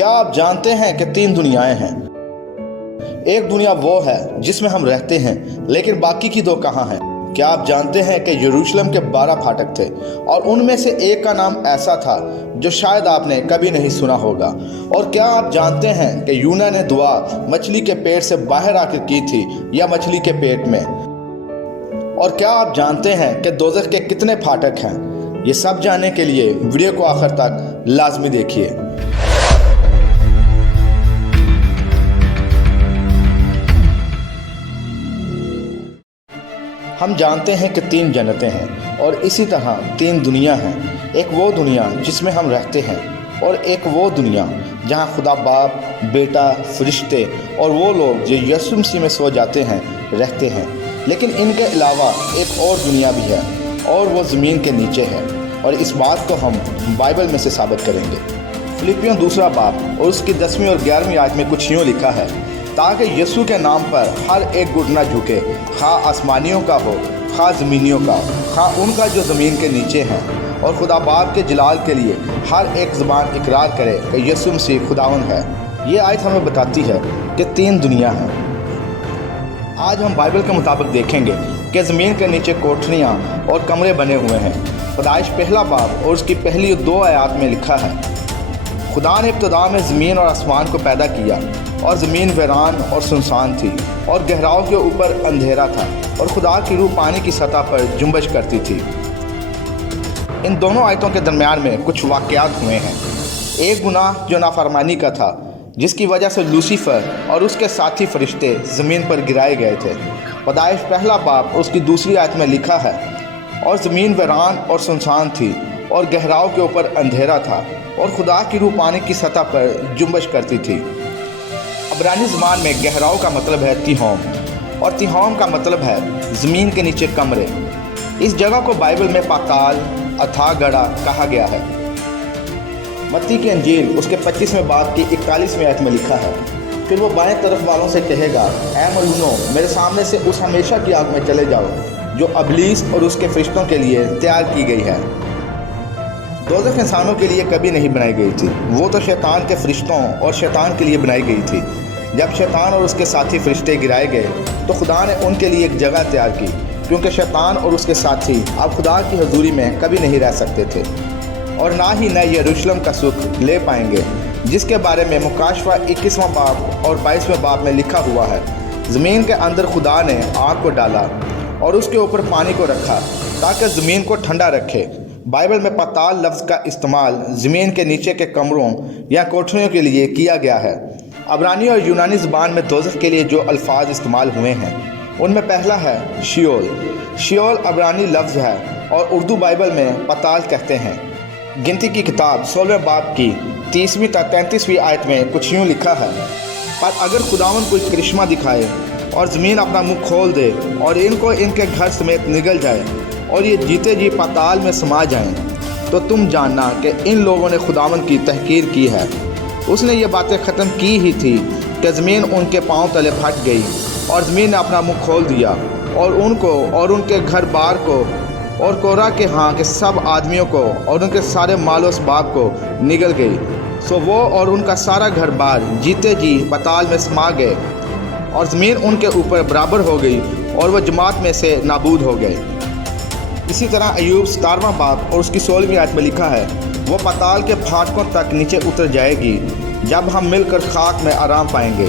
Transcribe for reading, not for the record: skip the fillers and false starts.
क्या आप जानते हैं कि 3 दुनियाएं हैं? एक दुनिया वो है जिसमें हम रहते हैं, लेकिन बाकी की 2 कहाँ हैं? क्या आप जानते हैं कि यरूशलेम के 12 फाटक थे और उनमें से एक का नाम ऐसा था जो शायद आपने कभी नहीं सुना होगा? और क्या आप जानते हैं कि यूना ने दुआ मछली के पेट से बाहर आकर की थी या मछली के पेट में? और क्या आप जानते हैं कि दोज़ख के कितने फाटक हैं? ये सब जानने के लिए वीडियो को आखिर तक लाजमी देखिए। हम जानते हैं कि 3 जन्नतें हैं और इसी तरह 3 दुनिया हैं। एक वो दुनिया जिसमें हम रहते हैं और एक वो दुनिया जहां खुदा बाप, बेटा, फरिश्ते और वो लोग जो यीशु मसीह में सो जाते हैं रहते हैं। लेकिन इनके अलावा एक और दुनिया भी है और वो ज़मीन के नीचे है, और इस बात को हम बाइबल में से साबित करेंगे। फिलिपियों 2 बाब और उसकी 10वीं और 11वीं आयत में कुछ यूँ लिखा है, ताकि यीशु के नाम पर हर एक घुटना झुके, खा आसमानियों का हो, खा ज़मीनियों का, खा उनका जो ज़मीन के नीचे हैं, और खुदा बाप के जलाल के लिए हर एक ज़बान इकरार करे कि यीशु मसीह खुदावंद है। ये आयत हमें बताती है कि 3 दुनिया हैं। आज हम बाइबल के मुताबिक देखेंगे कि ज़मीन के नीचे कोठरियाँ और कमरे बने हुए हैं। पैदाइश 1 बाब और उसकी पहली 2 आयत में लिखा है, खुदा ने इब्तिदा में ज़मीन और आसमान को पैदा किया, और ज़मीन वीरान और सुनसान थी, और गहराव के ऊपर अंधेरा था, और खुदा की रूह पानी की सतह पर जुम्बश करती थी। इन दोनों आयतों के दरमियान में कुछ वाक़यात हुए हैं। एक गुनाह जो नाफरमानी का था, जिसकी वजह से लूसीफर और उसके साथी फरिश्ते ज़मीन पर गिराए गए थे। पैदाइश 1 बाब उसकी 2 आयत में लिखा है, और ज़मीन वीरान और सुनसान थी, और गहराव के ऊपर अंधेरा था, और खुदा की रूह पानी की सतह पर जुम्बश करती थी। अब्रानी ज़बान में गहराव का मतलब है तिहोम, और तिहोम का मतलब है ज़मीन के नीचे कमरे। इस जगह को बाइबल में पाताल, अथाह गड़ा कहा गया है। मत्ती की अंजील उसके 25वें बाब की 41वीं आयत में लिखा है, फिर वो बाएं तरफ वालों से कहेगा, ऐ मलूनो, मेरे सामने से उस हमेशा की आग में चले जाओ जो अबलीस और उसके फरिश्तों के लिए तैयार की गई है। दोज़ख इंसानों के लिए कभी नहीं बनाई गई थी, वो तो शैतान के फरिश्तों और शैतान के लिए बनाई गई थी। जब शैतान और उसके साथी फरिश्ते गिराए गए तो खुदा ने उनके लिए एक जगह तैयार की, क्योंकि शैतान और उसके साथी अब खुदा की हजूरी में कभी नहीं रह सकते थे, और ना ही नए यरूशलेम का सुख ले पाएंगे, जिसके बारे में मुकाशवा 21वां बाब और 22वें बाब में लिखा हुआ है। ज़मीन के अंदर खुदा ने आग को डाला और उसके ऊपर पानी को रखा ताकि ज़मीन को ठंडा रखे। बाइबल में पाताल लफ्ज़ का इस्तेमाल ज़मीन के नीचे के कमरों या कोठरियों के लिए किया गया है। अब्रानी और यूनानी ज़बान में दोज़ख के लिए जो अल्फाज इस्तेमाल हुए हैं, उनमें पहला है शियोल। शियोल अब्रानी लफ्ज़ है और उर्दू बाइबल में पाताल कहते हैं। गिनती की किताब 16वें बाब की 30वीं तक 33वीं आयत में कुछ यूँ लिखा है, पर अगर खुदावन कोई करिश्मा दिखाए और ज़मीन अपना मुँह खोल दे और इनको इनके घर समेत निगल जाए और ये जीते जी पाताल में समा जाएं, तो तुम जानना कि इन लोगों ने खुदावन की तहकीर की है। उसने ये बातें ख़त्म की ही थी कि ज़मीन उनके पांव तले फट गई, और ज़मीन ने अपना मुँह खोल दिया और उनको और उनके घर बार को और कोरा के हाँ के सब आदमियों को और उनके सारे मालो असबाब को निगल गई। सो वो और उनका सारा घर बार जीते जी पाताल में समा गए, और ज़मीन उनके ऊपर बराबर हो गई और वह जमात में से नाबूद हो गए। इसी तरह अय्यूब 17वां बाब और उसकी 16वीं आयत में लिखा है, वो पाताल के फाटकों तक नीचे उतर जाएगी, जब हम मिलकर खाक में आराम पाएंगे।